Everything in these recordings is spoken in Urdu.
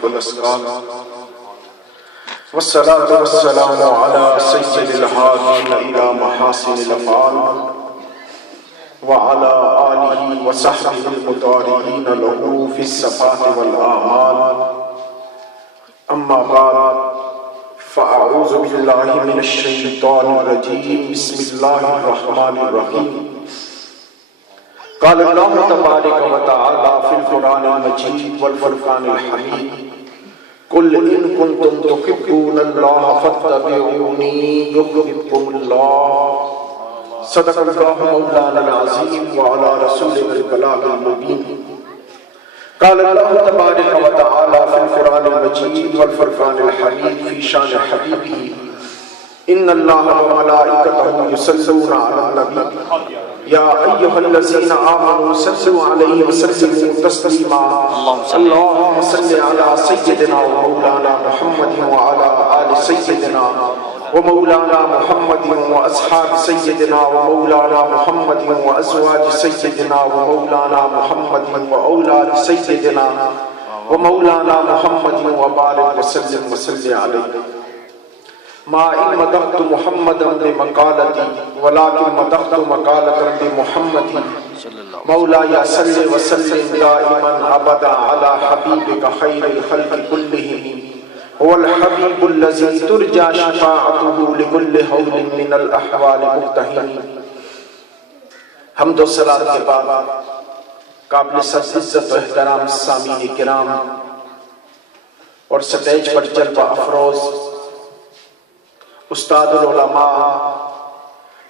خفيف الأثقال والصلاة والسلام على سيد الهادين إلى محاسن الأفعال وعلى آله وصحبه المطارئين له في الصفات والأعمال. أما بعد فأعوذ بالله من الشيطان الرجيم. بسم الله الرحمن الرحيم. قال الله تبارك وتعالى في القرآن المجيد والفرقان الحميد: قل إن كنتم تحبون الله فاتبعوني يحببكم الله. صدق الله مولانا العظيم وعلى رسوله البلاغ المبين. قال الله تبارك وتعالى في القرآن المجيد والفرقان الحميد في شان حبيبه: إن الله وملائكته يصلون على النبي يا أيها الذين آمنوا صلوا عليه وسلموا تسليما. اللهم صل على سيدنا ومولانا محمد وعلى آل سيدنا ومولانا محمد وأصحاب سيدنا ومولانا محمد وأزواج سيدنا ومولانا محمد وأولاد سيدنا ومولانا محمد وبارك وسلم وسلم عليه. ما إن مدحت محمدا بمقالتي ولكن مدحت مقالة بمحمد. مولاي صل وسلم دائما أبدا على حبيبك خير الخلق كلهم. هو الحبيب الذي ترجى شفاعته لكل هول من الأحوال مقتحم. حمد و صلاۃ کے بعد قابل سب عزت و احترام سامعین کرام اور سٹیج پر جلوہ افروز استاد العلماء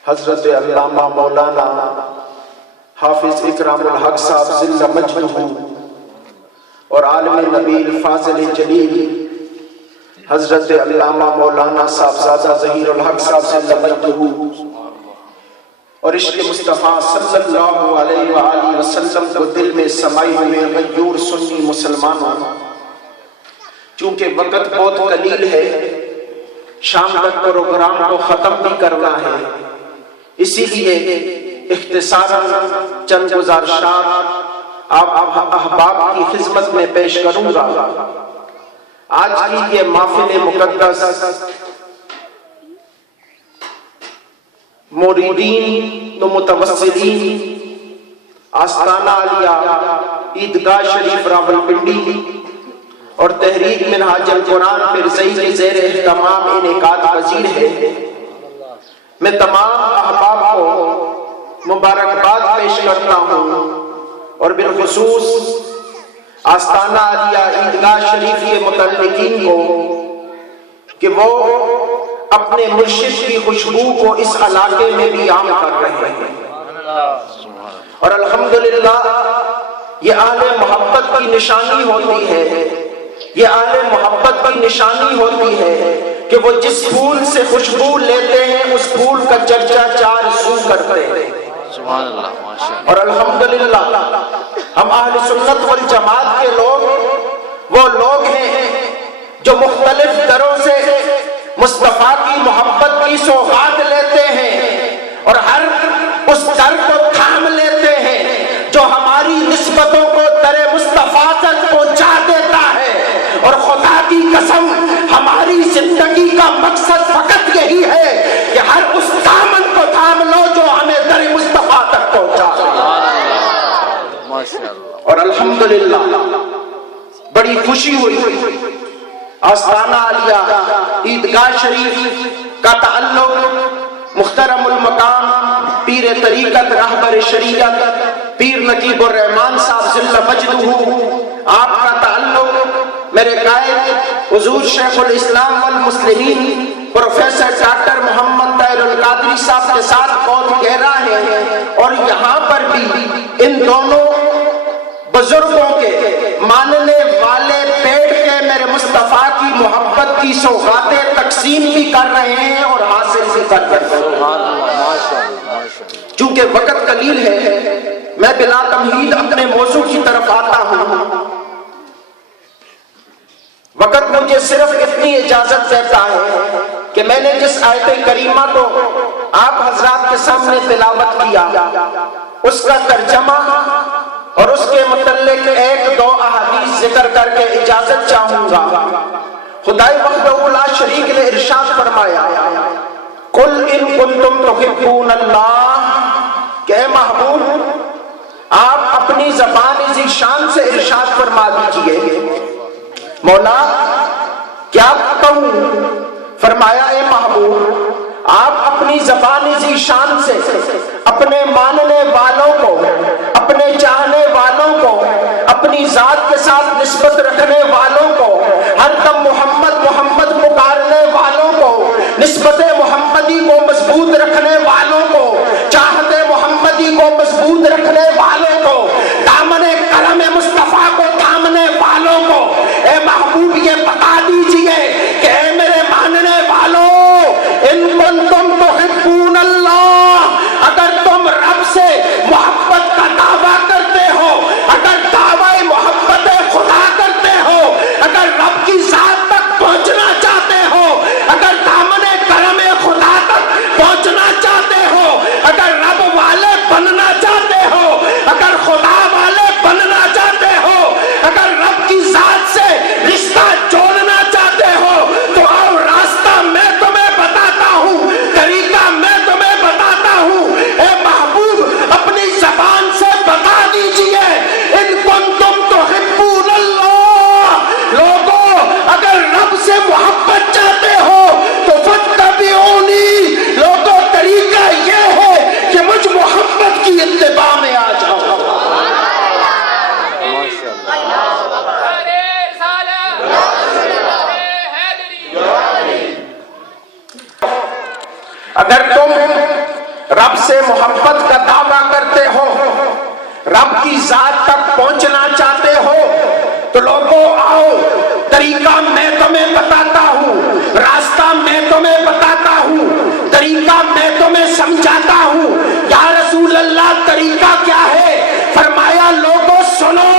حضرت علامہ مولانا حافظ اکرام الحق صاحب ذل مجدہ اور عالم نبیل فاضل جلیل حضرت علامہ مولانا صاحبزادہ ظہیر الحق صاحب ذل مجدہ اور عشق مصطفیٰ صلی اللہ علیہ وآلہ وسلم کو دل میں سمائے ہوئے غیور سنی مسلمانوں، چونکہ وقت بہت قلیل ہے، شام تک پروگرام کو ختم بھی کرنا ہے، اسی لیے اختصاراً چند گزارشات آپ احباب کی خدمت میں پیش کروں گا۔ آج کی یہ محفل مقدس موریدین و متوسلین آستانہ عالیہ عیدگاہ شریف راولپنڈی اور تحریک منہاج القرآن پرزئی کے زیر اہتمام انعقاد پذیر ہے۔ میں تمام احباب کو مبارکباد پیش کرتا ہوں اور بالخصوص آستانہ عالیہ عیدگاہ شریف کے متعلقین کو کہ وہ اپنے مرشد کی خوشبو کو اس علاقے میں بھی عام کر رہے ہیں، اور الحمدللہ یہ اہل محبت کی نشانی ہوتی ہے، یہ اہل محبت کی نشانی ہوتی ہے کہ وہ جس پھول سے خوشبو لیتے ہیں اس پھول کا چرچا چار سو کرتے ہیں۔ سبحان اللہ۔ اور الحمدللہ ہم اہل سنت والجماعت کے لوگ وہ لوگ ہیں جو مختلف دروں سے مصطفیٰ کی محبت کی سوغات لیتے ہیں اور ہر اس در کو تھام لیتے ہیں جو ہماری نسبتوں کو در مصطفیٰ تک پہنچا دیتا ہے، اور خدا کی قسم ہماری زندگی کا مقصد فقط یہی ہے کہ ہر اس دامن کو تھام لو جو ہمیں در مصطفیٰ تک پہنچا دے۔ اور الحمدللہ بڑی خوشی ہوئی، آستانہ عالیہ عیدگاہ شریف کا تعلق محترم المقام پیر طریقت رہبر شریعت پیر نقیب الرحمن صاحب ذل مجدہ، آپ کا تعلق میرے قائد حضور شیخ الاسلام والمسلمین پروفیسر ڈاکٹر محمد طاہر القادری صاحب کے ساتھ بہت گہرا ہے، اور یہاں پر بھی ان دونوں بزرگوں کے ماننے والے پیٹ کے میرے مصطفیٰ کی محبت کی سوغاتیں تقسیم بھی کر رہے ہیں اور حاصل بھی کر رہے ہیں۔ چونکہ وقت قلیل ہے میں بلا تمہید اپنے موضوع کی طرف آتا ہوں۔ وقت مجھے صرف اتنی اجازت دیتا ہے کہ میں نے جس آیت کریمہ کو آپ حضرات کے سامنے تلاوت کیا اس کا ترجمہ اور اس کے متعلق ایک دو احادیث ذکر کر کے اجازت چاہوں گا۔ خدائے وحدہ لا شریک نے ارشاد فرمایا قل ان کنتم تحبون اللہ، کہ اے محبوب آپ اپنی زبان ذی شان سے ارشاد فرما دیجئے مولا کیا کہوں؟ فرمایا اے محبوب آپ اپنی زبان ذی شان سے اپنے ماننے والوں کو، اپنے چاہنے والوں کو، اپنی ذات کے ساتھ نسبت رکھنے والوں کو، ہر دم محمد محمد پکارنے والوں کو، نسبت محمدی کو مضبوط رکھنے والوں کو، چاہتے محمدی کو مضبوط رکھنے والوں کو، دامن کرم مصطفیٰ کو تھامنے والوں کو اے محبوب یہ بتا دیجئے کہ اے میرے ماننے والوں ان کنتم تحبون اللہ، اگر تم رب سے محبت کا دعویٰ کرتے ہو، اگر دعویٰ محبت خدا کرتے ہو، اگر رب کی ذات تک پہنچنا چاہتے ہو، اگر دامن کرم خدا تک پہنچنا چاہتے ہو، اگر رب والے بننا چاہتے ہو، اگر خدا والے بننا چاہتے ہو، اگر رب کی ذات سے رشتہ جوڑنا چاہتے ہو تو آؤ راستہ میں تمہیں بتاتا ہوں، طریقہ میں تمہیں بتاتا ہوں۔ اے محبوب اپنی زبان سے بتا دیجئے ان کنتم تحبون اللہ، لوگوں اگر رب سے محبت چاہتے ہو تو فاتبعونی، لوگوں طریقہ یہ ہے کہ مجھ محمد کی اتباع میں آ جاؤ۔ اگر تم رب سے محبت کا دعویٰ کرتے ہو، رب کی ذات تک پہنچنا چاہتے ہو تو لوگوں آؤ طریقہ میں تمہیں بتاتا ہوں، راستہ میں تمہیں بتاتا ہوں، طریقہ میں تمہیں سمجھاتا ہوں۔ یا رسول اللہ طریقہ کیا ہے؟ فرمایا لوگوں سنو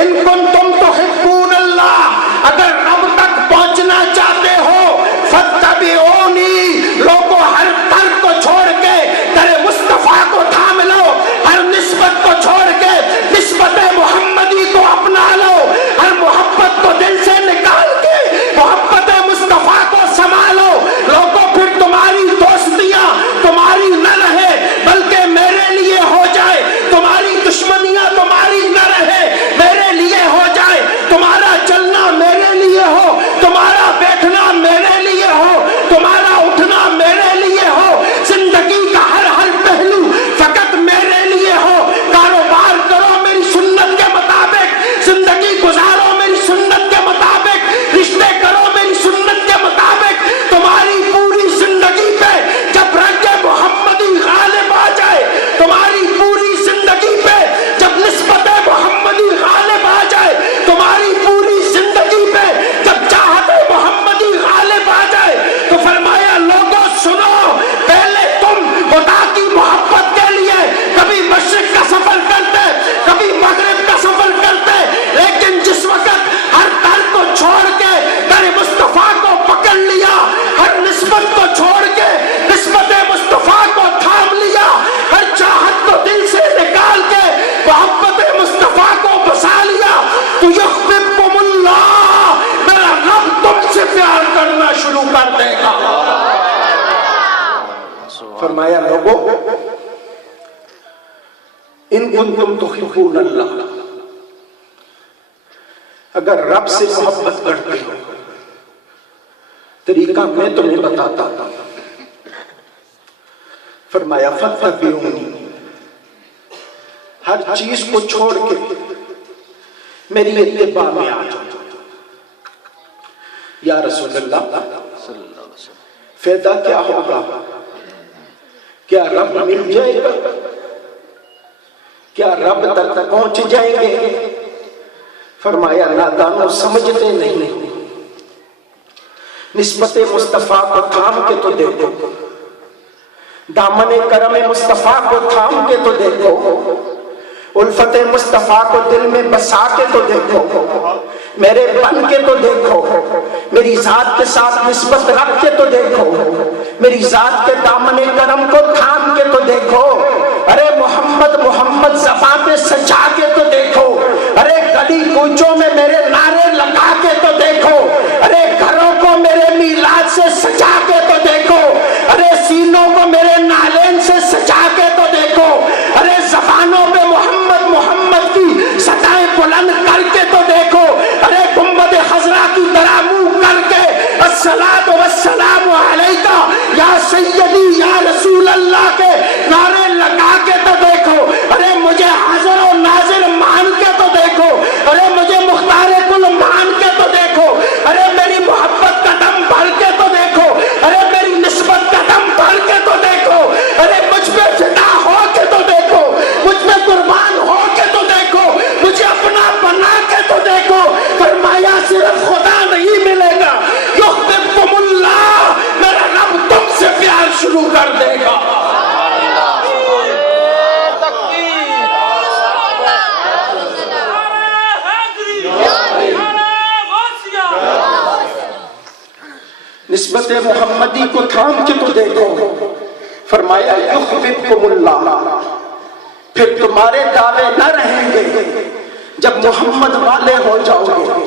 ان کنتم تحبون اللہ، اگر رب تک پہنچنا چاہتے ہو فاتبعونی، لوگوں ہر در کو چھوڑ کے در مصطفیٰ کو تھام لو، ہر نسبت کو چھوڑ کے نسبت محمدی کو اپنا لو، ہر محبت کو دل سے نکال کے محبت مصطفیٰ کو سنبھالو، لوگوں پھر تمہاری دوستیاں تمہاری نہ رہے بلکہ میرے لیے ہو جائے، تمہاری دشمنیاں تمہاری نہ رہے میرے لیے ہو جائے، تمہارا چلنا میرے لیے ہو، تمہارا بیٹھنا میرے لیے ہو، تمہارا اٹھنا میرے لیے ہو، زندگی کا ہر ہر پہلو فقط میرے لیے ہو، کاروبار کرو میری سنت کے مطابق، زندگی گزارو میری سنت کے مطابق، رشتے کرو میری سنت کے مطابق، تمہاری پوری زندگی پہ جب رنگ محمدی غالب آ جائے، تمہاری پوری زندگی پہ جب نسبت محمدی غالب آ جائے، تمہاری پوری زندگی پہ جب چاہت محمدی غالب آ جائے تو فرمایا لوگوں سنو، پہلے تم خدا کی محبت کے لیے کبھی مشرق کا سفر کرتے، کبھی مغرب کا سفر کرتے، لیکن جس وقت ہر در کو چھوڑ کے در مصطفیٰ کو پکڑ لیا، ہر نسبت کو چھوڑ کے نسبت مصطفیٰ کو تھام لیا، ہر چاہت کو دل سے نکال کے محبت مصطفیٰ کو بسا لیا تو یحببکم اللہ، میرا رب تم سے پیار کرنا شروع کر دے گا۔ فرمایا لوگوں ان کنتم تحبون اللہ، اگر رب سے محبت کرتے ہو طریقہ میں تمہیں بتاتا ہوں۔ فرمایا فاتبعونی، ہر چیز کو چھوڑ کے میری اتباع میں آ جاؤ۔ یا رسول اللہ فائدہ کیا ہوگا؟ کیا رب مل جائے گا؟ کیا رب تک پہنچ جائیں گے؟ فرمایا نادانوں سمجھتے نہیں، نسبت مصطفیٰ کو تھام کے تو دیکھو، دامن کرم مصطفیٰ کو تھام کے تو دیکھو، الفت مصطفیٰ کو دل میں بسا کے تو دیکھو، میرے بن کے تو دیکھو، میری ذات کے ساتھ نسبت رکھ کے تو دیکھو، میری ذات کے دامن کرم کو تھام کے تو دیکھو، ارے محمد محمد زبان پہ سجا کے تو گلی کوچوں میں میرے نعرے لگا کے تو دیکھو، ارے گھروں کو میرے میلاد سے سجا کے تو دیکھو، ارے سینوں کو میرے نالین سے سجا کے تو دیکھو، ارے زبانوں پہ محمد محمد کی صدائیں بلند کر کے تو دیکھو، ارے گنبد خضرا کی طرح منہ کر کے الصلاۃ والسلام علیکہ یا سیدی یا رسول اللہ کے نعرے لگا کے تو دیکھو، ارے مجھے حاضر و ناظر مان کے تو دیکھو، ارے مجھے مختار کل مان کے تو دیکھو، ارے میری محبت کا دم بھر کے تو دیکھو، ارے میری نسبت کا دم بھر کے تو دیکھو، ارے مجھ پہ فدا ہو کے تو دیکھو، مجھ پہ قربان ہو کے تو دیکھو، مجھے اپنا بنا کے تو دیکھو۔ فرمایا صرف خدا نہیں ملے گا، یحببکم اللہ، میرا رب تم سے پیار شروع کر دے گا۔ نسبت محمدی کو تھام کے تو دیکھو، فرمایا یحببکم اللہ، پھر تمہارے دعوے نہ رہیں گے جب محمد والے ہو جاؤ گے،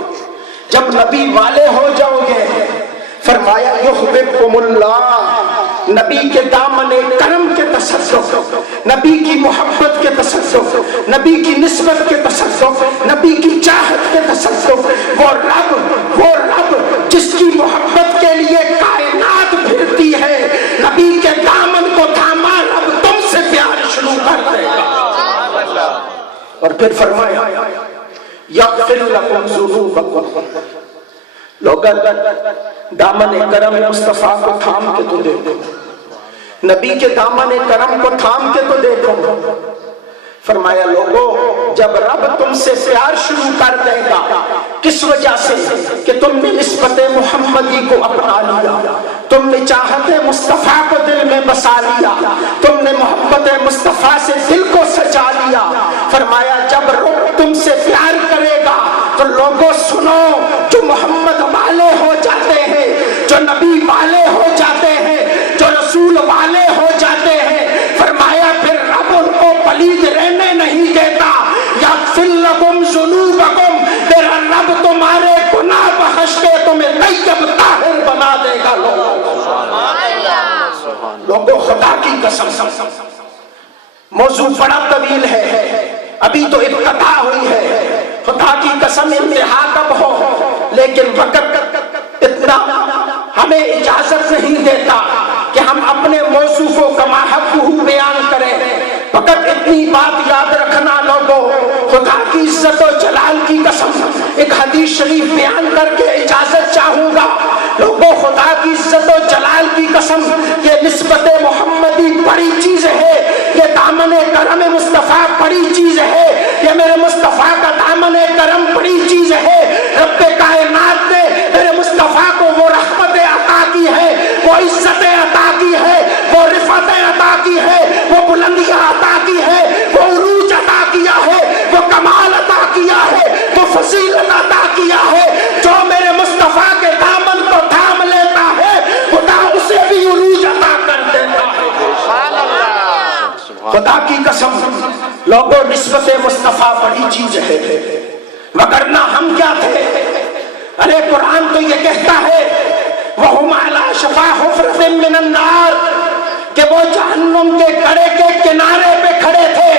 جب نبی والے ہو جاؤ گے۔ فرمایا یحببکم اللہ، نبی کے دامن کرم کے تصدق، نبی کی محبت کے تصدق، نبی کی نسبت کے تصدق، نبی کی چاہت کے تصدق، وہ رب جس کی محبت کے لیے کائنات پھرتی ہے، نبی کے دامن کو تھاما، رب تم سے پیار شروع کر دے گا۔ اور پھر فرمایا یغفر لکم ذنوبکم، لوگ دامن کرم مصطفیٰ کو تھام کے تو دیکھو، نبی کے دامن کرم کو تھام کے تو دیکھو۔ فرمایا لوگو جب رب تم سے پیار شروع کر دے گا، کس وجہ سے؟ کہ تم نے نسبت محمدی کو اپنا لیا، تم نے چاہت مصطفیٰ کو دل میں بسا لیا، تم نے محبت مصطفیٰ سے دل کو سجا لیا۔ فرمایا جب رب تم سے پیار کرے گا تو لوگوں سنو، جو محمد والے ہو جاتے ہیں، جو نبی والے ہو جاتے ہیں، جو رسول والے ہو جاتے ہیں، فرمایا پھر رب ان کو پلید رہنے نہیں دیتا۔ یغفر لکم ذنوبکم، تیرا رب تمہارے گناہ بخش کے تمہیں طیب طاہر بنا دے گا۔ لوگوں خدا کی قسم، موضوع بڑا طویل ہے، ابھی تو ابتدا ہوئی ہے، خدا کی قسم انتہا کب ہو، لیکن وقت اتنا ہمیں اجازت نہیں دیتا کہ ہم اپنے موضوع کو کما حقہ بیان کریں۔ فقط اتنی بات یاد رکھنا لوگوں، خدا کی عزت و جلال کی قسم ایک حدیث شریف بیان کر کے اجازت چاہوں گا۔ لوگوں خدا کی عزت و جلال کی قسم، یہ نسبت محمدی بڑی چیز ہے، یہ دامن کرم مصطفیٰ بڑی چیز ہے، یہ میرے مصطفیٰ کا دامن کرم بڑی چیز ہے۔ رب کائنات نے میرے مصطفیٰ کو وہ رحمت عطا کی ہے، وہ عزت عطا کی ہے، وہ رفعت عطا کی ہے، وہ بلندیاں عطا کی ہے، وہ عروج عطا کیا ہے، وہ کمال عطا کیا ہے، وہ فضیلت عطا کیا ہے۔ جو میرے مصطفیٰ کے دامن کو تھام لیتا ہے، خدا اسے بھی عروج عطا کر دیتا ہے۔ خدا کی قسم لوگوں، نسبت مصطفیٰ بڑی چیز ہے، وگرنہ ہم کیا تھے؟ ارے قرآن تو یہ کہتا ہے وَهُمْ عَلَىٰ شَفَا حُفْرَةٍ مِّنَ النَّارِ، کہ وہ جہنم کے گڑھے کے کنارے پہ کھڑے تھے۔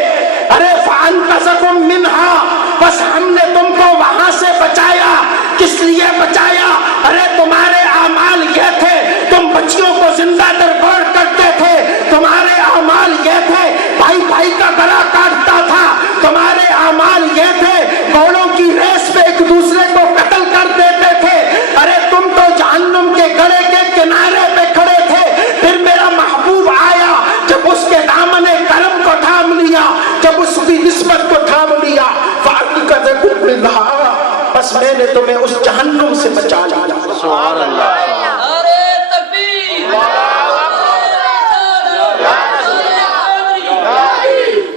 ارے فَأَنْقَذَكُم مِّنْهَا، بس ہم نے تم کو وہاں سے بچایا۔ کس لیے بچایا؟ ارے تمہارے اعمال یہ تھے، تم بچیوں کو زندہ درگور کرتے تھے، تمہارے اعمال یہ تھے، بھائی بھائی کا گلا کاٹتا تھا، تمہارے اعمال یہ تھے، گھوڑوں کی ریس پہ ایک دوسرے کو قتل کر دیتے تھے۔ ارے تم تو جہنم کے گڑھے کے کنارے پہ کھڑے تھے، پھر میرا محبوب آیا، جب اس کے دامن کرم کو تھام لیا، جب اس کی نسبت کو تھام لیا، فَأَنْقَذَكُم مِّنْهَا، بس میں نے تمہیں اس جہنم سے بچا لیا۔ سبحان اللہ۔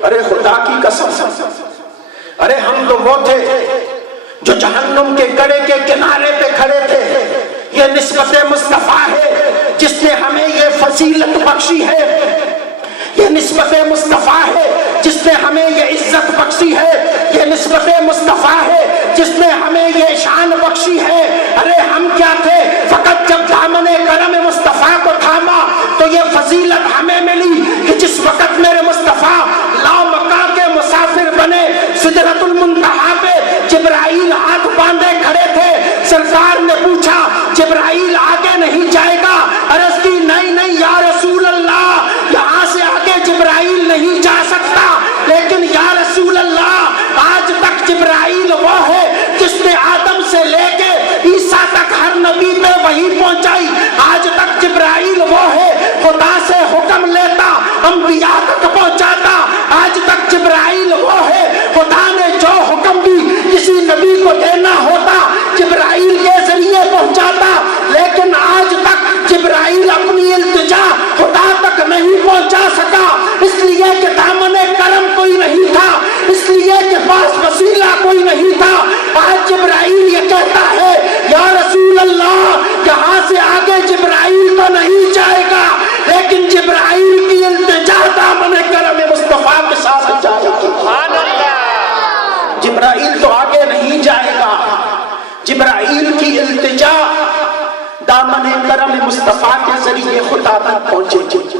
ارے خدا کی قسم، ارے ہم تو وہ تھے جو جہنم کے گڑھے کے کنارے پہ کھڑے تھے۔ یہ نسبت مصطفیٰ ہے جس نے ہمیں یہ فضیلت بخشی ہے، یہ نسبت مصطفیٰ ہے جس نے ہمیں یہ عزت بخشی ہے، یہ نسبت مصطفیٰ ہے یہ فضیلت ہمیں ملی کہ جس وقت میرے مصطفیٰ لامکہ کے مسافر بنے، سدرۃ المنتہا پہ جبرائیل ہاتھ باندھے کھڑے تھے، سرکار نے پوچھا جبرائیل آگے نہیں جائے گا؟ عرض کی نہیں یا رسول اللہ، یہاں سے آگے جبرائیل نہیں جا سکتا، لیکن یا رسول اللہ آج تک جبرائیل وہ ہے جس نے آدم سے لے کے عیسیٰ تک ہر نبی پہ وحی پہنچائی، آج تک جبرائیل وہ ہے خدا سے حکم لیتا انبیاء تک پہنچاتا، آج تک جبرائیل وہ ہے خدا نے جو حکم بھی کسی نبی کو دینا ہوتا جبرائیل کے ذریعے پہنچاتا، لیکن آج تک جبرائیل اپنی التجا خدا تک نہیں پہنچا سکا، اس لیے کہ دامن کرم کوئی نہیں تھا، اس لیے کہ پاس وسیلہ کوئی نہیں تھا۔ آج جبرائیل یہ کہتا ہے یا رسول اللہ یہاں سے آگے جبرائیل تو نہیں جائے گا، لیکن جبرائیل کی التجا دامن کرم مصطفیٰ کے ساتھ جائے گی۔ جبرائیل تو آگے نہیں جائے گا، جبرائیل کی التجا دامن کرم مصطفیٰ کے ذریعے خدا تک پہنچے گی۔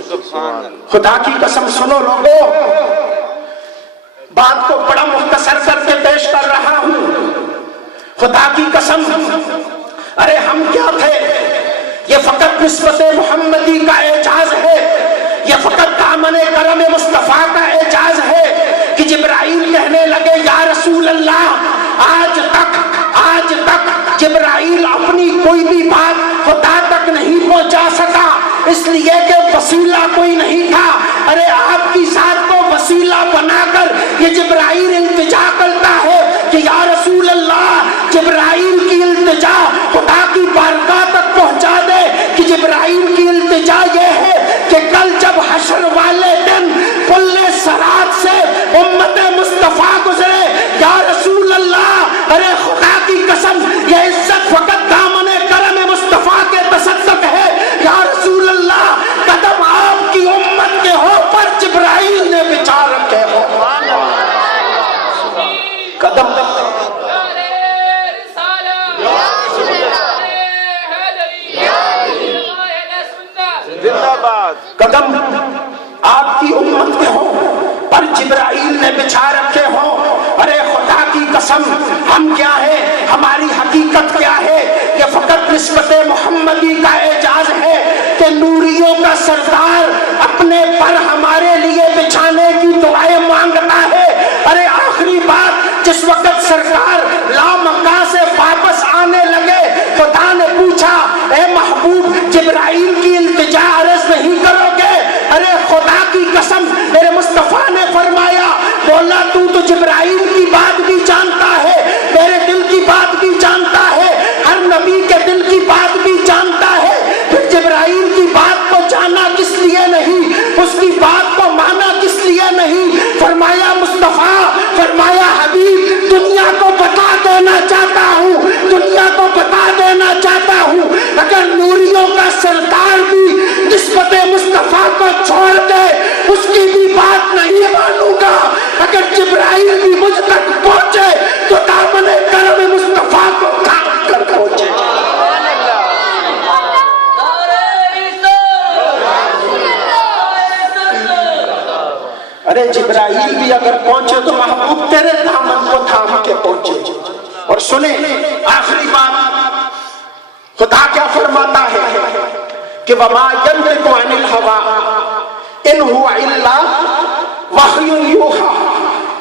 خدا کی قسم سنو لوگو، بات کو بڑا مختصر کر کے پیش کر رہا ہوں، خدا کی قسم ارے ہم کیا تھے؟ یہ فقط نسبت محمدی کا اعجاز ہے، یہ فقط دامن کرم مصطفیٰ کا اعجاز ہے کہ جبرائیل کہنے لگے یا رسول اللہ آج تک جبرائیل اپنی کوئی بھی بات خدا تک نہیں پہنچا سکا، اس لیے کہ وسیلہ کوئی نہیں تھا۔ ارے آپ کی ذات کو وسیلہ بنا کر یہ جبرائیل التجا کرتا ہے کہ یا رسول اللہ جبرائیل کی التجا خدا کی بارگاہ تک پہنچا دے، کہ جبرائیل کی التجا یہ ہے کہ کل جب حشر والے دن پل صراط سے امت مصطفیٰ گزرے، یا رسول اللہ ارے خدا کی قسم یہ عزت فقط دامن کرم مصطفیٰ کے تصدق ہے، یا رسول اللہ قدم آپ کی امت کے ہو پر جبرائیل نے بچھا رکھے ہو، قدم قدم آپ کی امت کے ہوں پر جبرائیل نے بچھا رکھے ہوں۔ ارے خدا کی قسم ہم کیا ہے، ہماری حقیقت کیا ہے؟ کہ فقط نسبت محمدی کا اعجاز ہے کہ نوریوں کا سردار اپنے پر ہمارے لیے بچھانے کی دعائیں مانگتا ہے۔ ارے آخری بات جس وقت سرکار لامکہ سے واپس آنے لگے، خدا نے پوچھا اے محبوب جبرائیل کی التجا عرض نہیں کرو گے؟ ارے خدا کی قسم میرے مصطفیٰ نے فرمایا، بولا تو جبرائیل کی بات بھی جانتا ہے، میرے دل کی بات بھی جانتا ہے، ہر نبی کے دل کی بات بھی جانتا ہے، پھر جبرائیل کی بات کو جانا کس لیے نہیں، اس کی بات کو مانا کس لیے نہیں؟ فرمایا مصطفیٰ، فرمایا حبیب دنیا کو بتا دینا چاہتا ہوں، دنیا کو بتا دینا چاہتا ہوں، اگر نوریوں کا سردار بھی نسبت مصطفیٰ کو چھوڑ دے اس کی بھی بات نہیں مانوں گا، اگر جبرائیل بھی مجھ تک پہنچے تو دامن کرم مصطفیٰ کو تھام کر پہنچے۔ ارے جبرائیل بھی اگر پہنچے تو محبوب تیرے دامن کو تھام کے پہنچے۔ اور سنیں آخری بات خدا کیا فرماتا ہے کہ وما ينطق عن الهوى ان هو الا وحی یوحی،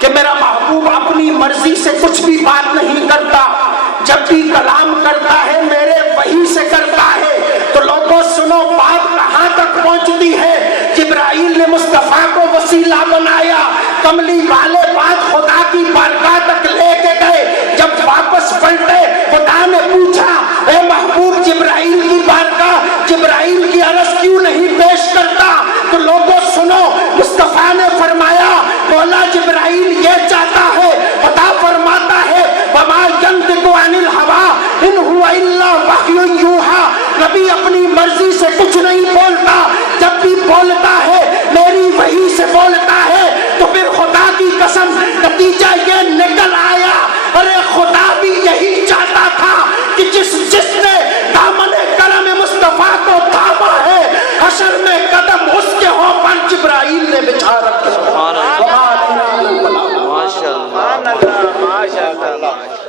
کہ میرا محبوب اپنی مرضی سے کچھ بھی بات نہیں کرتا، جب بھی کلام کرتا ہے میرے وحی سے کرتا ہے۔ تو لوگوں سنو بات کہاں تک پہنچتی ہے؟ جبرائیل نے مصطفیٰ کو وسیلہ بنایا، کملی والے بات خدا کی بارگاہ تک لے کے گئے، جب واپس پلٹے خدا نے پوچھا اے محبوب جبرائیل کی بارگاہ جبرائیل کی عرض کیوں نہیں پیش کرتا؟ تو لوگوں سنو مصطفیٰ نے فرمایا، مولا جبرائیل یہ چاہتا ہے، خدا فرماتا ہے وما ينطق عن الهوى ان هو الا وحی یوحی، نبی اپنی مرضی سے کچھ نہیں بولتا، جب بھی بولتا ہے میری وحی سے بولتا ہے۔ تو پھر خدا کی قسم نتیجہ یہ نکل آیا، ارے خدا بھی یہی چاہتا تھا کہ جس نے دامن کرم مصطفیٰ کو تھاما ہے حشر میں سبحان اللہ، ماشاء اللہ۔